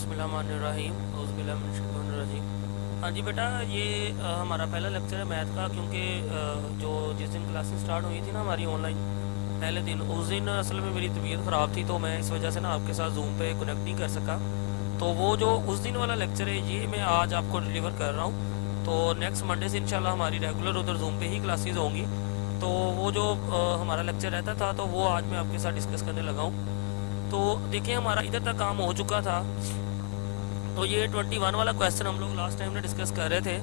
बिस्मिल्लाहिर्रहमानिर्रहीम औज़ुबिल्लाहि मिनश्शैतानिर्रजीम। हाँ जी बेटा, ये हमारा पहला लेक्चर है मैथ का, क्योंकि जो जिस दिन क्लासेस स्टार्ट हुई थी ना हमारी ऑनलाइन पहले दिन, उस दिन असल में मेरी तबीयत ख़राब थी, तो मैं इस वजह से ना आपके साथ जूम पे कनेक्ट नहीं कर सका। तो वो जो उस दिन वाला लेक्चर है ये मैं आज आपको डिलीवर कर रहा हूँ। तो नेक्स्ट मंडे से इंशाल्लाह हमारी रेगुलर उधर जूम पे ही क्लासेस होंगी। तो वो जो हमारा लेक्चर रहता था तो वो आज मैं आपके साथ डिस्कस करने लगा हूँ। तो देखिए, हमारा इधर तक काम हो चुका था। तो ये 21 वाला क्वेश्चन हम लोग लास्ट टाइम में डिस्कस कर रहे थे,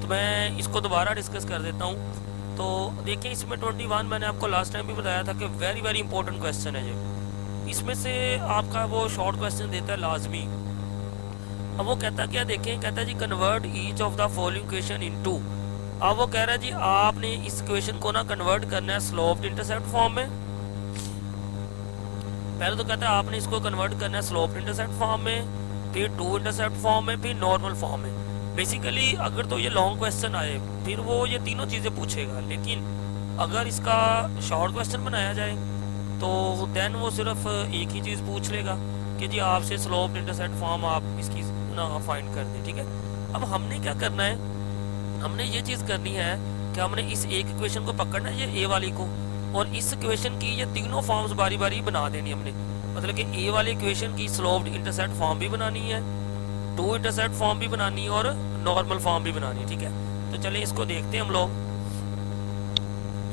तो मैं इसको दोबारा डिस्कस कर देता हूँ। तो देखिए, इसमें 21 मैंने आपको लास्ट टाइम भी बताया था कि वेरी वेरी इंपॉर्टेंट क्वेश्चन है ये। इसमें से आपका वो शॉर्ट क्वेश्चन देता है लाजमी। अब वो कहता क्या, देखें, कहता है जी convert each of the following question into. अब वो कह रहा है जी आपने इस क्वेश्चन को ना कन्वर्ट करना है स्लोप्ड इंटरसेप्ट फॉर्म में। पहले तो कहता है आपने इसको कन्वर्ट करना है स्लोप्ड इंटरसेप्ट फॉर्म में, फिर टू इंटरसेप्ट फॉर्म में, फिर नॉर्मल फॉर्म में। बेसिकली अगर तो ये लॉन्ग क्वेश्चन आए फिर वो ये तीनों चीज़ें पूछेगा, लेकिन अगर इसका शॉर्ट क्वेश्चन बनाया जाए तो देन वो सिर्फ एक ही चीज़ पूछ लेगा कि जी आपसे स्लोप्ड इंटरसेप्ट फॉर्म आप इसकी ना फाइंड कर दें। ठीक है, अब हमने क्या करना है, हमने ये चीज़ करनी है कि हमने इस एक इक्वेशन को पकड़ना है, ये ए वाली को, और इस इक्वेशन की ये तीनों फॉर्म्स बारी बारी बना देनी हमने। मतलब कि ए वाली इक्वेशन की स्लोप्ड इंटरसेप्ट फॉर्म भी बनानी है, टू इंटरसेप्ट फॉर्म भी बनानी है, और नॉर्मल फॉर्म भी बनानी है। ठीक है, तो चलिए इसको देखते हैं हम लोग।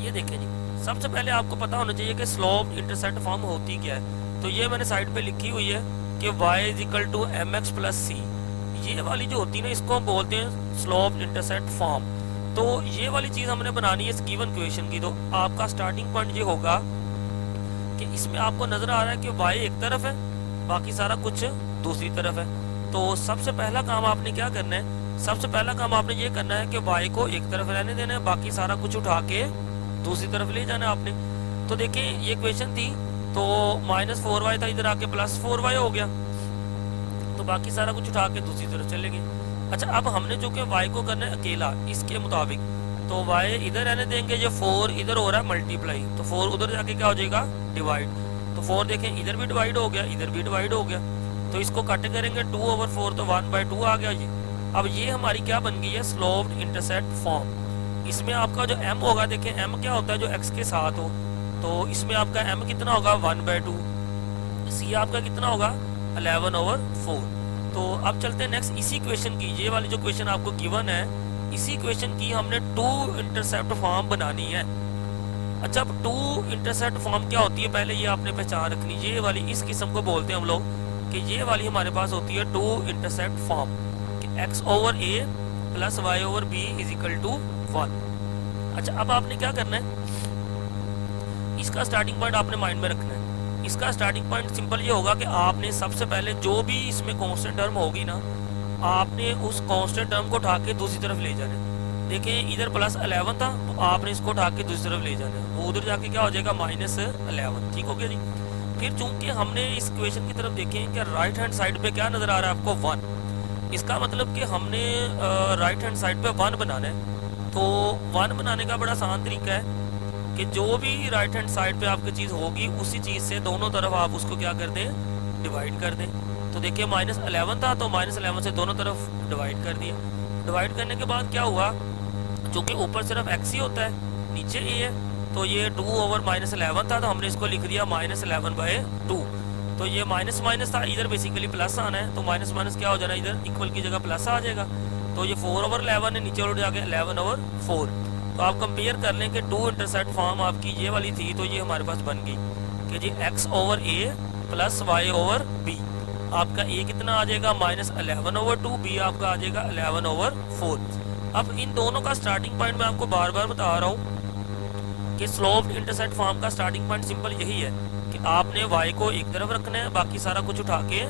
ये देखें जी, सबसे पहले आपको पता होना चाहिए कि स्लोप्ड इंटरसेप्ट फॉर्म होती क्या है। तो ये मैंने साइड पे लिखी हुई है कि y is equal to M X plus C. ये वाली जो होती है ना, इसको हम बोलते हैं स्लोप्ड इंटरसेप्ट फॉर्म। तो ये वाली चीज़ हमने बनानी है इस गिवन क्वेश्चन की। तो आपका स्टार्टिंग पॉइंट ये होगा कि इसमें आपको नज़र आ रहा है कि y एक तरफ है, बाकी सारा कुछ दूसरी तरफ है। तो सबसे पहला काम आपने क्या करना है, सबसे पहला काम आपने ये करना है कि y को एक तरफ रहने देना है, बाकी सारा कुछ उठा के दूसरी तरफ ले जाना है आपने। तो देखिए, ये क्वेश्चन थी तो -4y था, इधर आके +4y हो गया, तो बाकी सारा कुछ उठा के दूसरी तरफ चले गए। अच्छा, अब हमने जो कि y को करना है अकेला इसके मुताबिक, तो y इधर रहने देंगे, ये 4 इधर हो रहा है मल्टीप्लाई, तो 4 उधर जाके क्या हो जाएगा, डिवाइड। तो 4 देखें इधर भी डिवाइड हो गया, इधर भी डिवाइड हो गया, तो इसको कट करेंगे 2/4, तो 1/2 आ गया जी। अब ये हमारी क्या बन गई है, स्लोप्ड इंटरसेप्ट फॉर्म। इसमें आपका जो m होगा, देखें m क्या होता है, जो x के साथ हो, तो इसमें आपका m कितना होगा, 1/2। c आपका कितना होगा, 11/4। तो अब चलते हैं नेक्स्ट इसी क्वेश्चन की, ये वाली जो क्वेश्चन आपको गिवन है, इसी क्वेश्चन की हमने टू इंटरसेप्ट फॉर्म बनानी है। अच्छा, अब टू इंटरसेप्ट फॉर्म क्या होती है, पहले ये आपने पहचान रखनी। ये वाली इस किस्म को बोलते हैं हम लोग कि ये वाली हमारे पास होती है टू इंटरसेप्ट फॉर्म, कि x/a plus y/b is equal to 1। अच्छा, अब आपने क्या करना है, इसका स्टार्टिंग पॉइंट आपने माइंड में रखना है। इसका स्टार्टिंग पॉइंट सिंपल ये होगा कि आपने सबसे पहले जो भी इसमें कांस्टेंट टर्म होगी ना, आपने उस कांस्टेंट टर्म को उठा के दूसरी तरफ ले जाना है। देखिए इधर +11 था, तो आपने इसको उठा के दूसरी तरफ ले जाना है, वो उधर जाके क्या हो जाएगा, -11। ठीक हो गया जी। फिर चूंकि हमने इस क्वेश्चन की तरफ देखें कि राइट हैंड साइड पे क्या नज़र आ रहा है आपको, 1। इसका मतलब कि हमने राइट हैंड साइड पे 1 बनाना है। तो 1 बनाने का बड़ा आसान तरीका है कि जो भी राइट हैंड साइड पे आपकी चीज़ होगी, उसी चीज़ से दोनों तरफ आप उसको क्या कर दें, डिवाइड कर दें। तो देखिए -11 था, तो -11 से दोनों तरफ डिवाइड कर दिया। डिवाइड करने के बाद क्या हुआ, चूँकि ऊपर सिर्फ x ही होता है, नीचे a है, तो ये 2/-11 था, तो हमने इसको लिख दिया -11/2। तो ये माइनस माइनस था, इधर बेसिकली प्लस आना है, तो माइनस माइनस क्या हो जाना, इधर इक्वल की जगह प्लस आ जाएगा। तो ये 4/11 है, नीचे उठ जाके 11/4। तो आप कंपेयर कर लें कि टू इंटरसेप्ट फॉर्म आपकी ये वाली थी, तो ये हमारे पास बन गई कि जी x/a प्लस y/b। आपका a कितना आ जाएगा, -11/2, b आपका आ जाएगा 11/4। अब इन दोनों का स्टार्टिंग पॉइंट मैं आपको बार बार बता रहा हूँ कि स्लोप्ड इंटरसेप्ट फॉर्म का स्टार्टिंग पॉइंट सिंपल यही है कि आपने y को एक तरफ रखना है, बाकी सारा कुछ उठा के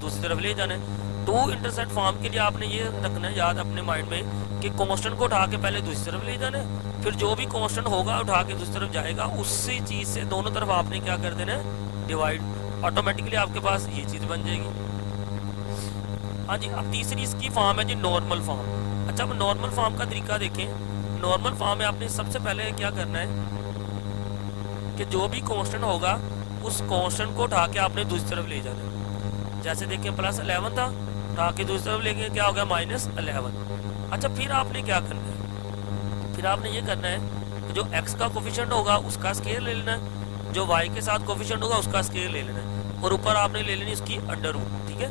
दूसरी तरफ ले जाना है। टू इंटरसेप्ट फॉर्म के लिए आपने ये रखना है याद अपने माइंड में कि कांस्टेंट को उठा के पहले दूसरी तरफ ले जाना है, फिर जो भी कांस्टेंट होगा उठा के दूसरी तरफ जाएगा, उसी चीज़ से दोनों तरफ आपने क्या कर देना है, डिवाइड। ऑटोमेटिकली आपके पास ये चीज़ बन जाएगी। हाँ जी, अब तीसरी इसकी फॉर्म है जी नॉर्मल फॉर्म। अच्छा, अब नॉर्मल फॉर्म का तरीका देखें। नॉर्मल फॉर्म में आपने सबसे पहले क्या करना है कि जो भी कांस्टेंट होगा उस कांस्टेंट को उठा के आपने दूसरी तरफ ले जाना है। जैसे देखिए +11 था, ताकि दूसरी तरफ लेके क्या हो गया -11। अच्छा फिर आपने क्या करना है, फिर आपने ये करना है कि जो x का कोफिशिएंट होगा उसका स्केयर ले लेना है, जो y के साथ कोफिशिएंट होगा उसका स्केयर ले लेना है, और ऊपर आपने ले लेनी इसकी अंडर रूट, ठीक है।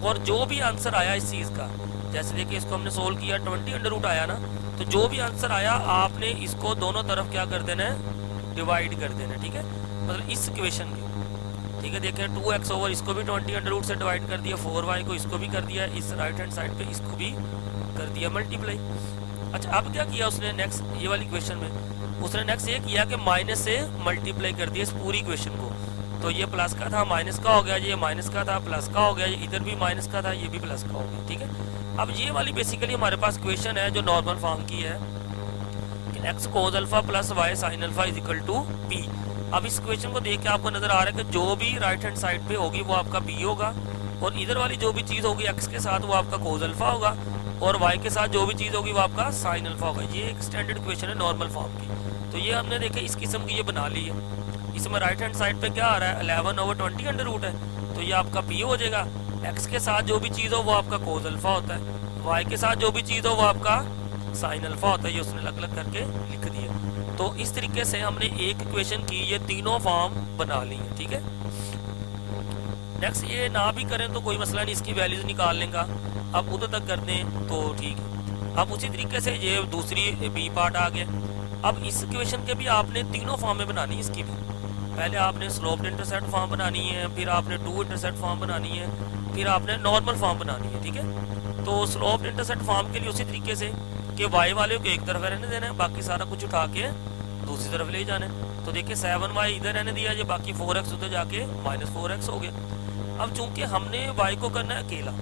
और जो भी आंसर आया इस चीज़ का, जैसे देखिए इसको हमने सोल्व किया 20 अंडर रूट आया ना, तो जो भी आंसर आया आपने इसको दोनों तरफ क्या कर देना है, डिवाइड कर देना है, ठीक है। मतलब इस इक्वेशन की, ठीक है। देखें 2x ओवर इसको भी 20 अंडर रूट से डिवाइड कर दिया, 4y को इसको भी कर दिया, इस राइट हैंड साइड पे इसको भी कर दिया मल्टीप्लाई। अच्छा अब क्या किया उसने नेक्स्ट, ये वाली इक्वेशन में उसने नेक्स्ट ये किया कि माइनस से मल्टीप्लाई कर दिया इस पूरी इक्वेशन को। तो ये प्लस का था माइनस का हो गया, ये माइनस का था प्लस का हो गया, ये इधर भी माइनस का था ये भी प्लस का हो गया, ठीक है। अब ये वाली बेसिकली हमारे पास इक्वेशन है जो नॉर्मल फॉर्म की है कि x cos alpha plus y sine alpha is equal to p. अब इस इक्वेशन को देख के आपको नजर आ रहा है कि जो भी राइट हैंड साइड पे होगी वो आपका पी होगा, और इधर वाली जो भी चीज़ होगी एक्स के साथ वो आपका कोस अल्फा होगा, और वाई के साथ जो भी चीज़ होगी वो आपका साइन अल्फा होगा। ये एक स्टैंडर्ड इक्वेशन है नॉर्मल फॉर्म की। तो ये हमने देखे इस किस्म की ये बना ली है। इसमें राइट हैंड साइड पे क्या आ रहा है, 11 ओवर 20 अंडर रूट है, तो ये आपका पी हो जाएगा। एक्स के साथ जो भी चीज़ हो वो आपका कोस अल्फा होता है, वाई के साथ जो भी चीज़ हो वो आपका साइन अल्फा होता है। ये उसने अलग अलग करके लिख दिया। तो इस तरीके से हमने एक इक्वेशन की ये तीनों फॉर्म बना ली है, ठीक है। नेक्स्ट ये ना भी करें तो कोई मसला नहीं, इसकी वैल्यूज निकाल लेंगे, अब उधर तक कर दें तो ठीक है। अब उसी तरीके से ये दूसरी बी पार्ट आ गया। अब इस इक्वेशन के भी आपने तीनों फॉर्म में बनानी है इसकी भी। पहले आपने स्लोप्ड इंटरसेप्ट फॉर्म बनानी है, फिर आपने टू इंटरसेप्ट फॉर्म बनानी है, फिर आपने नॉर्मल फॉर्म बनानी है, ठीक है। तो स्लोप्ड इंटरसेप्ट फॉर्म के लिए उसी तरीके से कि वाई वाले को एक तरफ रहने देना है, बाकी सारा कुछ उठा के दूसरी तरफ ले जाना है। तो देखिए 7y इधर रहने दिया, ये बाकी 4x उधर जाके -4x हो गया। अब चूंकि हमने y को करना है अकेला,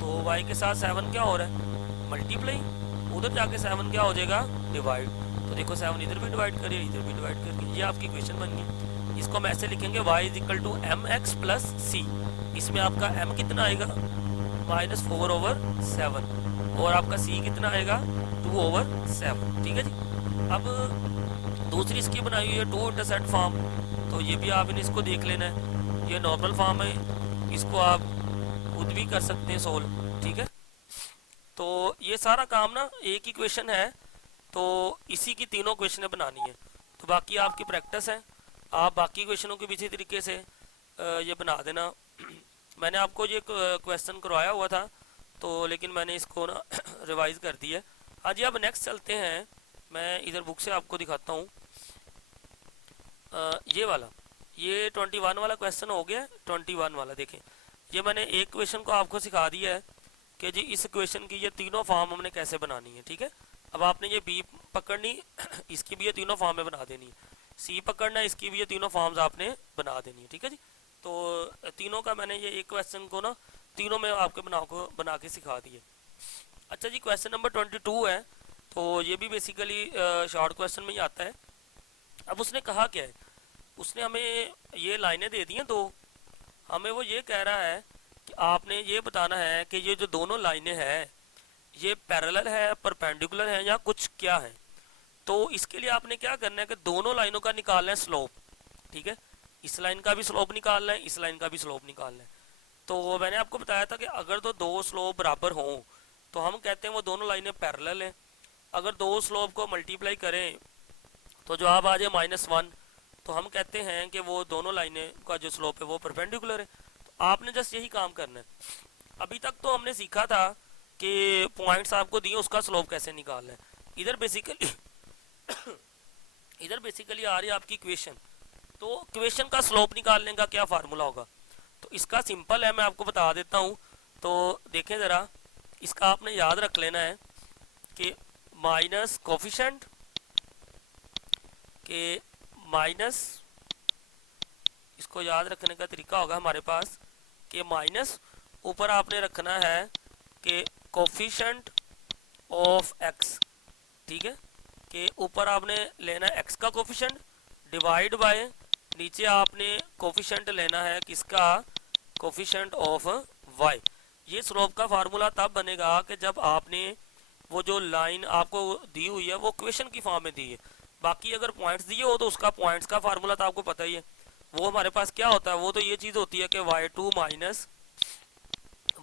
तो y के साथ 7 क्या हो रहा है, मल्टीप्लाई, उधर जाके 7 क्या हो जाएगा, डिवाइड। तो देखो 7 इधर भी डिवाइड करिए, इधर भी डिवाइड करिए, ये आपकी इक्वेशन बन गई। इसको हम ऐसे लिखेंगे y is equal to mx plus C. इसमें आपका m कितना आएगा, -4 ओवर 7, और आपका c कितना आएगा, 2 ओवर 7, ठीक है जी। अब दूसरी इसकी बनाई हुई है टू इंटरसेप्ट फॉर्म, तो ये भी आपने इसको देख लेना है। ये नॉर्मल फॉर्म है, इसको आप खुद भी कर सकते हैं सोल्व, ठीक है। तो ये सारा काम ना एक ही क्वेश्चन है, तो इसी की तीनों क्वेश्चनें बनानी है। तो बाकी आपकी प्रैक्टिस है, आप बाकी क्वेश्चनों के भी इसी तरीके से ये बना देना। मैंने आपको ये क्वेश्चन करवाया हुआ था, तो लेकिन मैंने इसको ना रिवाइज कर दिया है। हाँ जी, अब नेक्स्ट चलते हैं, मैं इधर बुक से आपको दिखाता हूँ। ये वाला, ये 21 वाला क्वेश्चन हो गया। 21 वाला देखें, ये मैंने एक क्वेश्चन को आपको सिखा दिया है कि जी इस क्वेश्चन की ये तीनों फॉर्म हमने कैसे बनानी है, ठीक है। अब आपने ये बी पकड़नी, इसकी भी ये तीनों फॉर्म में बना देनी है। सी पकड़ना, इसकी भी ये तीनों फॉर्म्स आपने बना देनी है, ठीक है जी। तो तीनों का मैंने ये एक क्वेश्चन को ना तीनों में आपके बना के सिखा दिए। अच्छा जी, क्वेश्चन नंबर 22 है, तो ये भी बेसिकली शॉर्ट क्वेश्चन में ही आता है। अब उसने कहा क्या है, उसने हमें ये लाइनें दे दी हैं दो, हमें वो ये कह रहा है कि आपने ये बताना है कि ये जो दोनों लाइनें हैं ये पैरेलल है, परपेंडिकुलर है, या कुछ क्या है। तो इसके लिए आपने क्या करना है कि दोनों लाइनों का निकालना है स्लोप, ठीक है। इस लाइन का भी स्लोप निकालना है, इस लाइन का भी स्लोप निकालना है। तो मैंने आपको बताया था कि अगर तो दो स्लोप बराबर हों तो हम कहते हैं वो दोनों लाइनें पैरेलल हैं। अगर दो स्लोप को मल्टीप्लाई करें तो जवाब आ जाए -1, तो हम कहते हैं कि वो दोनों लाइनें का जो स्लोप है वो परपेंडिकुलर है। तो आपने जस्ट यही काम करना है। अभी तक तो हमने सीखा था कि पॉइंट्स आपको दिए उसका स्लोप कैसे निकालना है। इधर बेसिकली आ रही है आपकी इक्वेशन, तो इक्वेशन का स्लोप निकालने का क्या फार्मूला होगा। तो इसका सिंपल है, मैं आपको बता देता हूँ। तो देखें ज़रा, इसका आपने याद रख लेना है कि माइनस कोफिशेंट के माइनस, इसको याद रखने का तरीका होगा हमारे पास कि माइनस ऊपर आपने रखना है कि कोफिशेंट ऑफ एक्स, ठीक है, कि ऊपर आपने लेना है एक्स का कोफिशेंट डिवाइड बाय नीचे आपने कोफिशेंट लेना है किसका, कोफिशेंट ऑफ वाई। ये स्लोप का फार्मूला तब बनेगा कि जब आपने वो जो लाइन आपको दी हुई है वो इक्वेशन की फॉर्म में दी है। बाकी अगर पॉइंट्स दिए हो तो उसका पॉइंट्स का फार्मूला तो आपको पता ही है। वो हमारे पास क्या होता है, वो तो ये चीज़ होती है कि y2 minus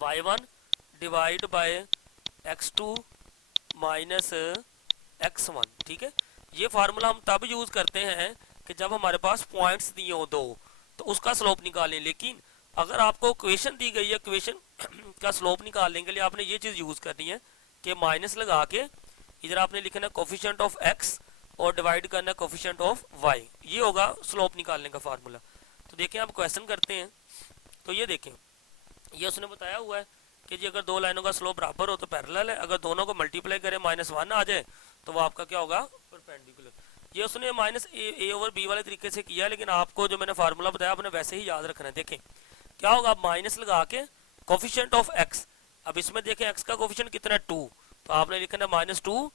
y1 divide by x2 minus x1। ठीक है, ये फार्मूला हम तब यूज़ करते हैं कि जब हमारे पास पॉइंट्स दिए हो दो तो उसका स्लोप निकालें। लेकिन अगर आपको इक्वेशन दी गई है, इक्वेशन का स्लोप निकालने के लिए आपने ये चीज़ यूज़ करनी है कि माइनस लगा के इधर आपने लिखना है कोफिशिएंट ऑफ x और डिवाइड करना है कोफिशिएंट ऑफ y। ये होगा स्लोप निकालने का फार्मूला। तो देखें आप क्वेश्चन करते हैं तो ये देखें, ये उसने बताया हुआ है कि जी अगर दो लाइनों का स्लोप बराबर हो तो पैरेलल है, अगर दोनों को मल्टीप्लाई करें -1 आ जाए तो वो आपका क्या होगा, परपेंडिकुलर। ये उसने -a/b वाले तरीके से किया, लेकिन आपको जो मैंने फार्मूला बताया आपने वैसे ही याद रखना है। देखें क्या होगा, आप माइनस लगा के कोफिशिएंट ऑफ x, अब इसमें देखें x का कोफिशिएंट कितना है 2, तो आपने लिखना है -2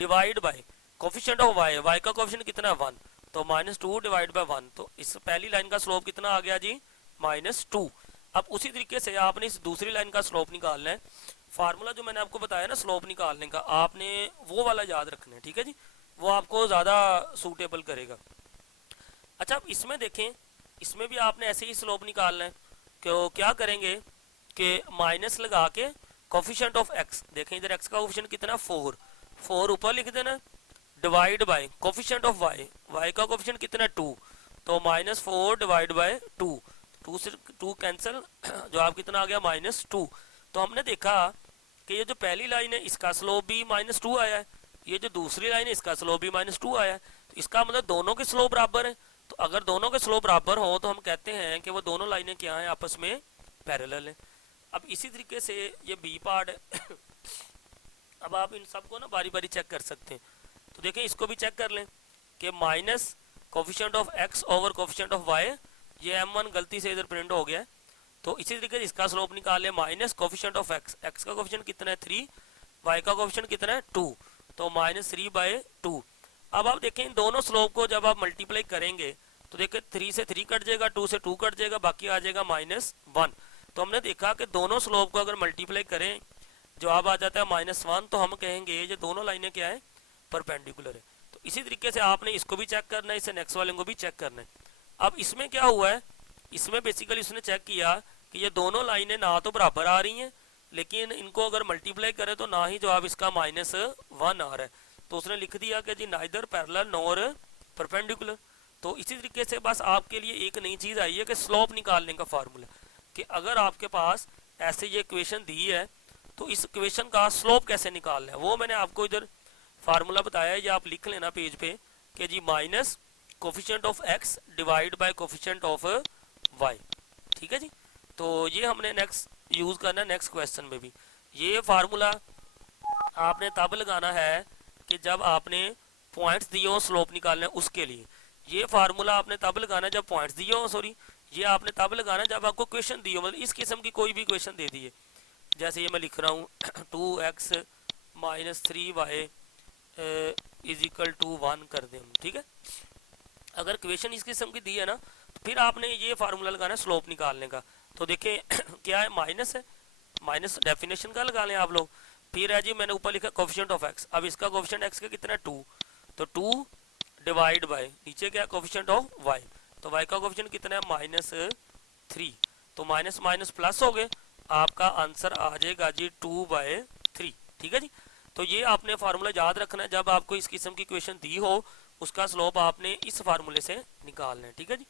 divide by coefficient of y, y का कोफिशिएंट कितना है 1, तो -2 डिवाइड बाय 1, तो इस पहली लाइन का स्लोप कितना आ गया जी, -2। अब उसी तरीके से आपने इस दूसरी लाइन का स्लोप निकालना है। फार्मूला जो मैंने आपको बताया ना स्लोप निकालने का, आपने वो वाला याद रखना है। ठीक है जी, वो आपको ज़्यादा सूटेबल करेगा। अच्छा अब इसमें देखें, इसमें भी आपने ऐसे ही स्लोप निकालना है। क्यों, क्या करेंगे कि माइनस लगा के कोफिशिएंट ऑफ x, देखें इधर x का कोफिशिएंट कितना 4 ऊपर लिख देना, divide by coefficient of y, y का कोफिशिएंट कितना 2, तो -4 डिवाइड बाय 2, 2 से 2 कैंसिल, जो आप कितना आ गया -2। तो हमने देखा कि ये जो पहली लाइन है इसका स्लोप भी -2 आया है, ये जो दूसरी लाइन है इसका स्लोप भी -2 आया है, तो इसका मतलब दोनों के स्लोप बराबर है। तो अगर दोनों के स्लोप बराबर हो तो हम कहते हैं कि वो दोनों लाइनें क्या हैं, आपस में पैरेलल है। अब इसी तरीके से ये बी पार्ट है अब आप इन सबको ना बारी बारी चेक कर सकते हैं। तो देखें इसको भी चेक कर लें कि minus coefficient of x over coefficient of y, ये m1 गलती से इधर प्रिंट हो गया है, तो इसी तरीके से इसका स्लोप निकाल लें minus coefficient of x, x का कोफिशिएंट कितना है 3, y का कोफिशिएंट कितना है 2, तो -3/2। अब आप देखें इन दोनों स्लोप को जब आप मल्टीप्लाई करेंगे तो देखें 3 से 3 कट जाएगा, 2 से 2 कट जाएगा, बाकी आ जाएगा -1। तो हमने देखा कि दोनों स्लोप को अगर मल्टीप्लाई करें जवाब आ जाता है -1, तो हम कहेंगे ये दोनों लाइनें क्या है, परपेंडिकुलर है। तो इसी तरीके से आपने इसको भी चेक करना है, इसे नेक्स्ट वाले को भी चेक करना है। अब इसमें क्या हुआ है, इसमें बेसिकली उसने चेक किया कि ये दोनों लाइनें ना तो बराबर आ रही हैं, लेकिन इनको अगर मल्टीप्लाई करें तो ना ही जवाब इसका -1 आ रहा है, तो उसने लिख दिया कि जी नाइदर पैरेलल नॉर परपेंडिकुलर। तो इसी तरीके से बस आपके लिए एक नई चीज़ आई है कि स्लोप निकालने का फार्मूला, कि अगर आपके पास ऐसे ये इक्वेशन दी है तो इस इक्वेशन का स्लोप कैसे निकालना है, वो मैंने आपको इधर फार्मूला बताया है, ये आप लिख लेना पेज पे कि जी minus coefficient of x divide by coefficient of y। ठीक है जी, तो ये हमने नेक्स्ट यूज़ करना है नेक्स्ट क्वेश्चन में भी। ये फार्मूला आपने तब लगाना है कि जब आपने पॉइंट्स दिए हो स्लोप निकालना है उसके लिए। ये फार्मूला आपने तब लगाना है जब पॉइंट्स दिए हो, सॉरी ये आपने तब लगाना है जब आपको क्वेश्चन दिए हो, मतलब इस किस्म की कोई भी क्वेश्चन दे दिए, जैसे ये मैं लिख रहा हूँ 2x - 3y = 1 कर दें हम। ठीक है, अगर क्वेश्चन इस किस्म की दी है ना तो फिर आपने ये फार्मूला लगाना है स्लोप निकालने का। तो देखिए क्या है, माइनस है, माइनस डेफिनेशन का लगा लें आप लोग। फिर है जी मैंने ऊपर लिखा कोफिशिएंट ऑफ x, अब इसका कोफिशिएंट x का कितना है 2, तो 2 डिवाइड बाय नीचे क्या है कोफिशिएंट ऑफ y, तो y का कोफिशिएंट कितना है -3, तो माइनस माइनस प्लस हो गए, आपका आंसर आ जाएगा जी 2/3। ठीक है जी, तो ये आपने फार्मूला याद रखना है, जब आपको इस किस्म की क्वेश्चन दी हो उसका स्लोप आपने इस फार्मूले से निकालना है। ठीक है जी,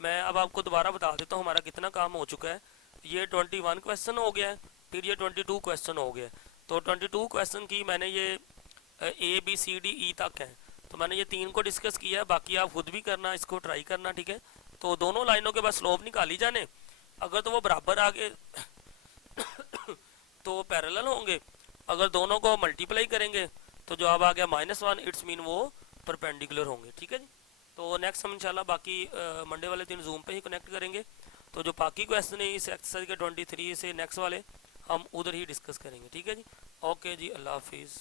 मैं अब आपको दोबारा बता देता हूँ हमारा कितना काम हो चुका है। ये 21 क्वेश्चन हो गया है, फिर ये 22 क्वेश्चन हो गया। तो 22 क्वेश्चन की मैंने ये ABCDE तक है, तो मैंने ये 3 को डिस्कस किया है, बाकी आप खुद भी करना, इसको ट्राई करना। ठीक है, तो दोनों लाइनों के बाद स्लोप निकाली जाने, अगर तो वो बराबर आ गए तो पैरेलल होंगे, अगर दोनों को मल्टीप्लाई करेंगे तो जवाब आ गया -1, इट्स मीन वो परपेंडिकुलर होंगे। ठीक है जी, तो नेक्स्ट हम इंशाल्लाह बाकी मंडे वाले दिन जूम पे ही कनेक्ट करेंगे, तो जो बाकी क्वेश्चन है इस एक्सरसाइज के 23 से नेक्स्ट वाले हम उधर ही डिस्कस करेंगे। ठीक है जी, ओके जी, अल्लाह हाफिज़।